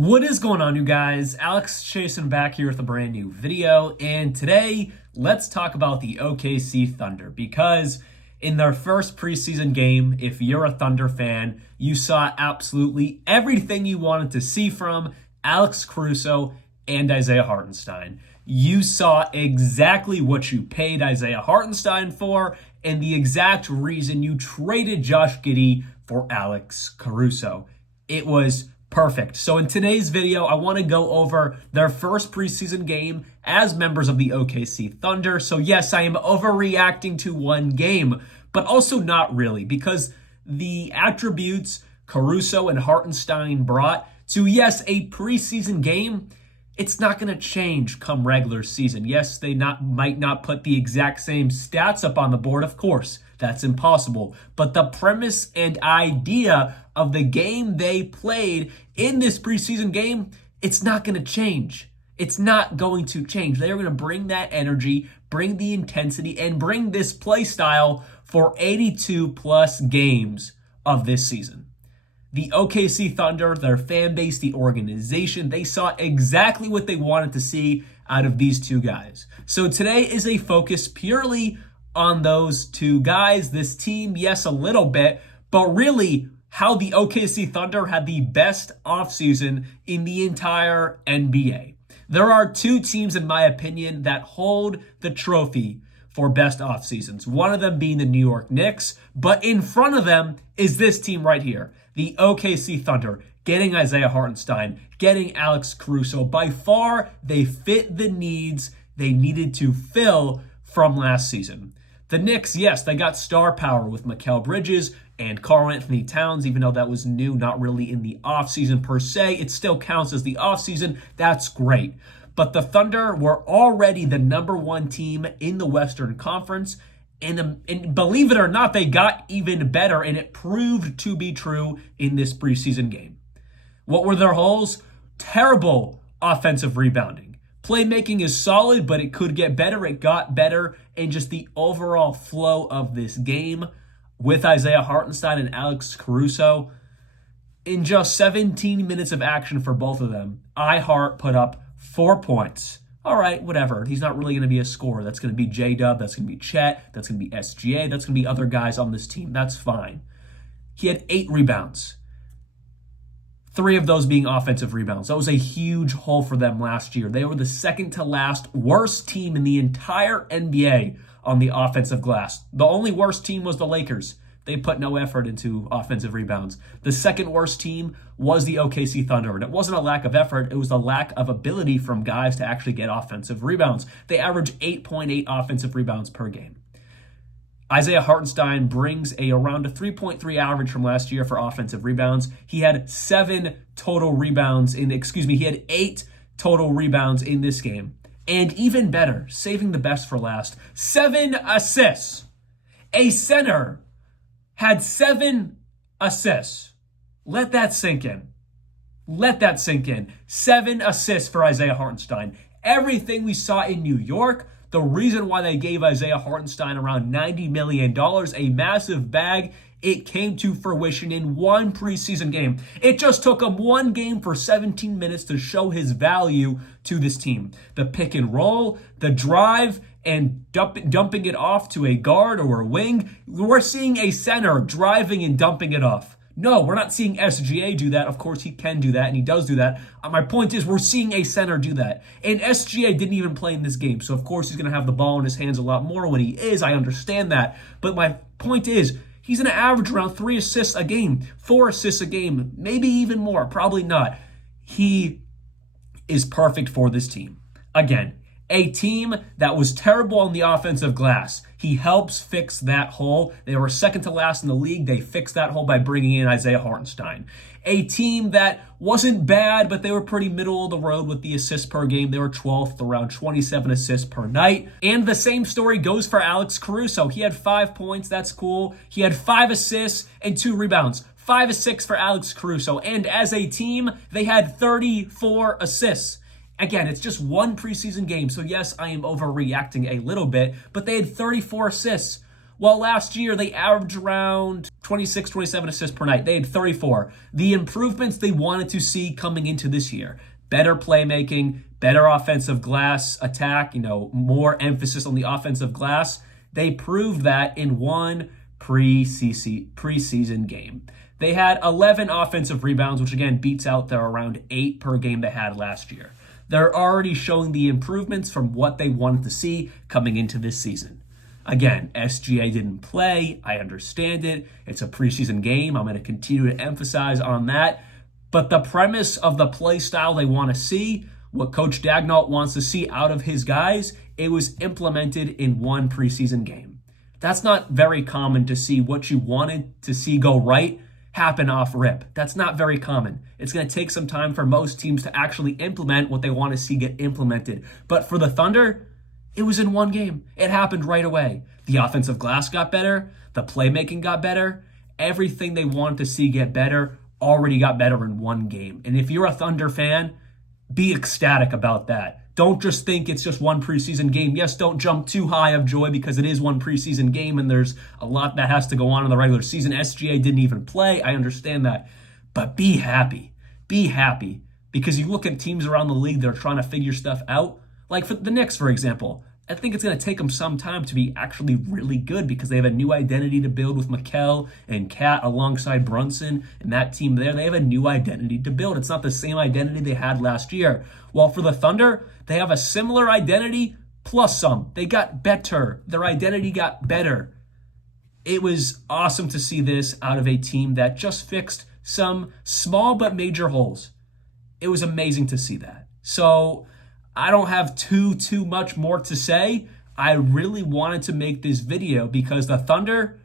What is going on, you guys? Alex Chasen back here with a brand new video, and today let's talk about the OKC Thunder, because in their first preseason game, if you're a Thunder fan, you saw absolutely everything you wanted to see from Alex Caruso and Isaiah Hartenstein. You saw exactly what you paid Isaiah Hartenstein for and the exact reason you traded Josh Giddey for Alex Caruso. It was perfect. So in today's video, I want to go over their first preseason game as members of the OKC Thunder. So yes, I am overreacting to one game, but also not really, because the attributes Caruso and Hartenstein brought to, yes, a preseason game, it's not going to change come regular season. Yes, they might not put the exact same stats up on the board, of course. That's impossible. But the premise and idea of the game they played in this preseason game, it's not going to change. It's not going to change. They are going to bring that energy, bring the intensity, and bring this play style for 82 plus games of this season. The OKC Thunder, their fan base, the organization, they saw exactly what they wanted to see out of these two guys. So today is a focus purely on those two guys, this team, yes, a little bit, but really how the OKC Thunder had the best offseason in the entire NBA. There are two teams, in my opinion, that hold the trophy for best off seasons. One of them being the New York Knicks, but in front of them is this team right here, the OKC Thunder, getting Isaiah Hartenstein, getting Alex Caruso. By far, they fit the needs they needed to fill from last season. The Knicks, yes, they got star power with Mikal Bridges and Karl-Anthony Towns, even though that was new, not really in the offseason per se. It still counts as the offseason. That's great. But the Thunder were already the number one team in the Western Conference. And believe it or not, they got even better, and it proved to be true in this preseason game. What were their holes? Terrible offensive rebounding. Playmaking is solid, but it could get better. It got better, and just the overall flow of this game with Isaiah Hartenstein and Alex Caruso, in just 17 minutes of action for both of them, Ihart put up 4 points. All right, whatever. He's not really going to be a scorer. That's going to be J-Dub. That's going to be Chet. That's going to be SGA. That's going to be other guys on this team. That's fine. He had 8 rebounds. 3 of those being offensive rebounds. That was a huge hole for them last year. They were the second to last worst team in the entire NBA on the offensive glass. The only worst team was the Lakers. They put no effort into offensive rebounds. The second worst team was the OKC Thunder, and it wasn't a lack of effort. It was a lack of ability from guys to actually get offensive rebounds. They averaged 8.8 offensive rebounds per game. Isaiah Hartenstein brings around a 3.3 average from last year for offensive rebounds. He had 8 total rebounds in this game. And even better, saving the best for last, 7 assists. A center had 7 assists. Let that sink in. Let that sink in. 7 assists for Isaiah Hartenstein. Everything we saw in New York, the reason why they gave Isaiah Hartenstein around $90 million, a massive bag, it came to fruition in one preseason game. It just took him one game for 17 minutes to show his value to this team. The pick and roll, the drive, and dumping it off to a guard or a wing. We're seeing a center driving and dumping it off. No, we're not seeing SGA do that. Of course, he can do that, and he does do that. My point is, we're seeing a center do that. And SGA didn't even play in this game, so of course he's going to have the ball in his hands a lot more when he is. I understand that. But my point is, he's going to average around 3 assists a game, 4 assists a game, maybe even more. Probably not. He is perfect for this team. Again, a team that was terrible on the offensive glass. He helps fix that hole. They were second to last in the league. They fixed that hole by bringing in Isaiah Hartenstein. A team that wasn't bad, but they were pretty middle of the road with the assists per game. They were 12th, around 27 assists per night. And the same story goes for Alex Caruso. He had 5 points. That's cool. He had 5 assists and 2 rebounds. 5 assists for Alex Caruso. And as a team, they had 34 assists. Again, it's just one preseason game, so yes, I am overreacting a little bit, but they had 34 assists. Well, last year they averaged around 26, 27 assists per night. They had 34. The improvements they wanted to see coming into this year: better playmaking, better offensive glass attack, more emphasis on the offensive glass. They proved that in one preseason game. They had 11 offensive rebounds, which again beats out their around 8 per game they had last year. They're already showing the improvements from what they wanted to see coming into this season. Again, SGA didn't play. I understand it. It's a preseason game. I'm going to continue to emphasize on that. But the premise of the play style they want to see, what Coach Daigneault wants to see out of his guys, it was implemented in one preseason game. That's not very common to see what you wanted to see go right happen off rip. That's not very common. It's going to take some time for most teams to actually implement what they want to see get implemented. But for the Thunder, it was in one game. It happened right away. The offensive glass got better. The playmaking got better. Everything they wanted to see get better already got better in one game. And if you're a Thunder fan, be ecstatic about that. Don't just think it's just one preseason game. Yes, don't jump too high of joy because it is one preseason game and there's a lot that has to go on in the regular season. SGA didn't even play. I understand that. But be happy. Be happy. Because you look at teams around the league that are trying to figure stuff out. Like for the Knicks, for example. I think it's going to take them some time to be actually really good because they have a new identity to build with Mikal and Cat alongside Brunson and that team there. They have a new identity to build. It's not the same identity they had last year. While for the Thunder, they have a similar identity plus some. They got better. Their identity got better. It was awesome to see this out of a team that just fixed some small but major holes. It was amazing to see that. So I don't have too much more to say. I really wanted to make this video because the Thunder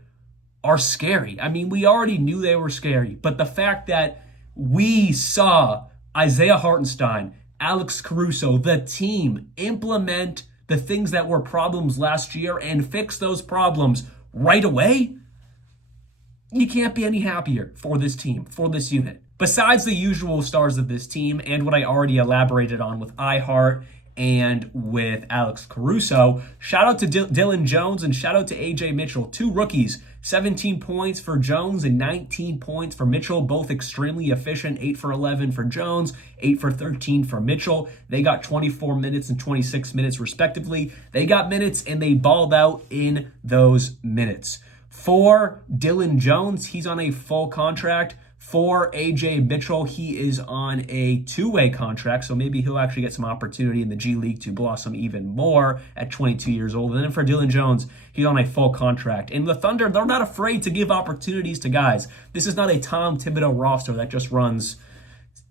are scary. I mean, we already knew they were scary, but the fact that we saw Isaiah Hartenstein, Alex Caruso, the team implement the things that were problems last year and fix those problems right away, you can't be any happier for this team, for this unit. Besides the usual stars of this team and what I already elaborated on with Ihart and with Alex Caruso, shout out to Dylan Jones and shout out to AJ Mitchell, 2 rookies. 17 points for Jones and 19 points for Mitchell, both extremely efficient. 8 for 11 for Jones, 8 for 13 for Mitchell. They got 24 minutes and 26 minutes respectively. They got minutes and they balled out in those minutes. For Dylan Jones, he's on a full contract. For AJ Mitchell, he is on a 2-way contract, so maybe he'll actually get some opportunity in the G League to blossom even more at 22 years old. And then for Dylan Jones, he's on a full contract. And the Thunder, they're not afraid to give opportunities to guys. This is not a Tom Thibodeau roster that just runs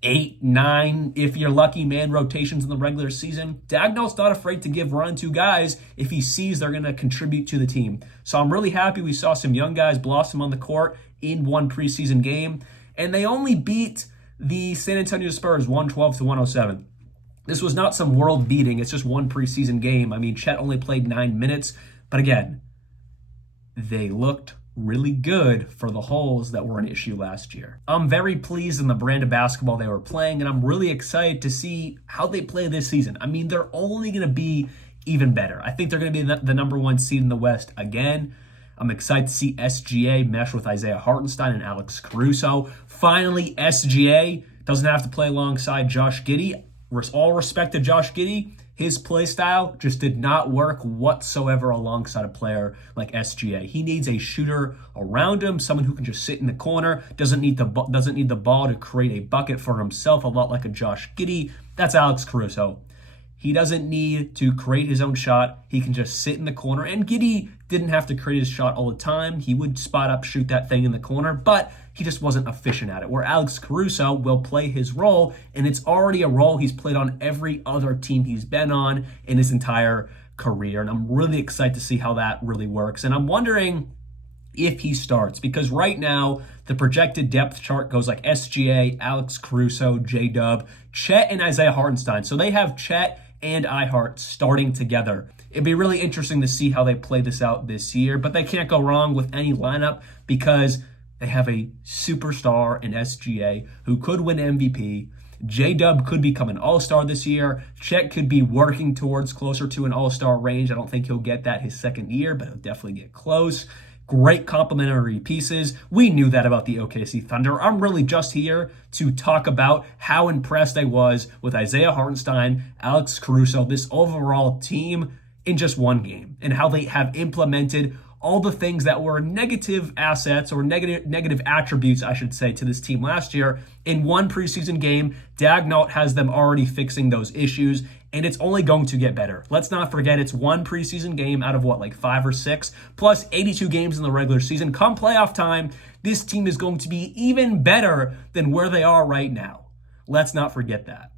8, 9, if you're lucky, man rotations in the regular season. Daigneault's not afraid to give run to guys if he sees they're going to contribute to the team. So I'm really happy we saw some young guys blossom on the court in one preseason game. And they only beat the San Antonio Spurs 112-107. This was not some world beating. It's just one preseason game. I mean, Chet only played 9 minutes. But again, they looked really good for the holes that were an issue last year. I'm very pleased in the brand of basketball they were playing, and I'm really excited to see how they play this season. I mean, they're only going to be even better. I think they're going to be the number 1 seed in the West again. I'm excited to see SGA mesh with Isaiah Hartenstein and Alex Caruso. Finally, SGA doesn't have to play alongside Josh Giddey. All respect to Josh Giddey, his play style just did not work whatsoever alongside a player like SGA. He needs a shooter around him, someone who can just sit in the corner, doesn't need the ball to create a bucket for himself, a lot like a Josh Giddey. That's Alex Caruso. He doesn't need to create his own shot. He can just sit in the corner. And Giddey didn't have to create his shot all the time. He would spot up, shoot that thing in the corner, but he just wasn't efficient at it. Where Alex Caruso will play his role, and it's already a role he's played on every other team he's been on in his entire career. And I'm really excited to see how that really works. And I'm wondering if he starts, because right now the projected depth chart goes like SGA, Alex Caruso, J-Dub, Chet, and Isaiah Hartenstein. So they have Chet and Ihart starting together. It'd be really interesting to see how they play this out this year, but they can't go wrong with any lineup because they have a superstar in SGA who could win MVP. J-Dub could become an all-star this year. Chet could be working towards closer to an all-star range. I don't think he'll get that his second year, but he'll definitely get close. Great complementary pieces. We knew that about the OKC Thunder. I'm really just here to talk about how impressed I was with Isaiah Hartenstein, Alex Caruso, this overall team in just one game, and how they have implemented all the things that were negative assets or negative attributes, I should say, to this team last year. In one preseason game, Dagnall has them already fixing those issues, and it's only going to get better. Let's not forget it's one preseason game out of like 5 or 6, plus 82 games in the regular season. Come playoff time, this team is going to be even better than where they are right now. Let's not forget that.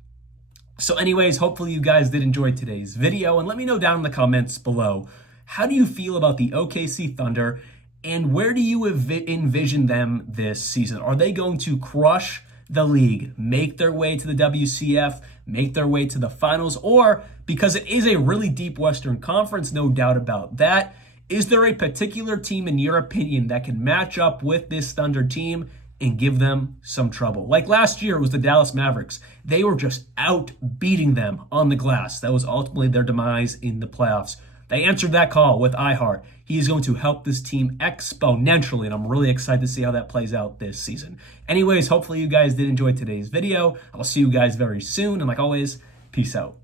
So anyways, hopefully you guys did enjoy today's video, and let me know down in the comments below, how do you feel about the OKC Thunder, and where do you envision them this season? Are they going to crush the league, make their way to the WCF, make their way to the finals, or, because it is a really deep Western Conference, no doubt about that, is there a particular team in your opinion that can match up with this Thunder team and give them some trouble? Like last year, it was the Dallas Mavericks. They were just out beating them on the glass. That was ultimately their demise in the playoffs. They answered that call with Ihart. He is going to help this team exponentially, and I'm really excited to see how that plays out this season. Anyways, hopefully you guys did enjoy today's video. I'll see you guys very soon, and like always, peace out.